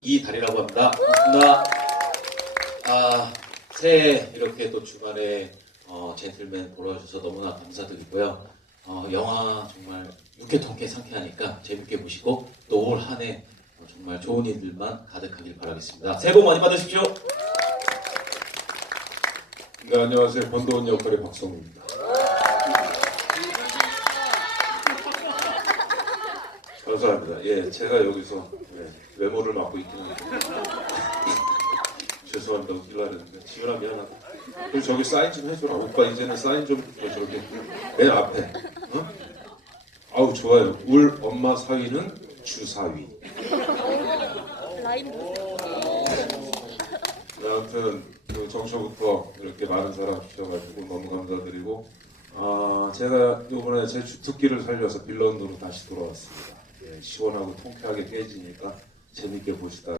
이달이라고 합니다. 반갑습니다. 아, 새해 이렇게 또 주말에 어, 젠틀맨 보러 와주셔서 너무나 감사드리고요. 어, 영화 정말 유쾌통쾌 상쾌하니까 재밌게 보시고 또 올 한 해 정말 좋은 일들만 가득하길 바라겠습니다. 새해 복 많이 받으십시오. 네, 안녕하세요. 권도원 역할의 박성우입니다. 감사합니다. 예, 제가 여기서 예, 외모를 맡고 있긴 한데 죄송합니다. 웃기려 했는데 지훈아 미안하다. 그리고 저기 사인 좀 해줘라. 오빠 이제는 사인 좀 해, 저렇게 맨 앞에. 어? 아우 좋아요. 울 엄마 사위는 주사위. 라임 네, 아무튼 그 정초부터 이렇게 많은 사랑 주셔가지고 너무 감사드리고 아 제가 이번에 제 주특기를 살려서 빌런으로 다시 돌아왔습니다. 예, 시원하고 통쾌하게 깨지니까 재밌게 보시다.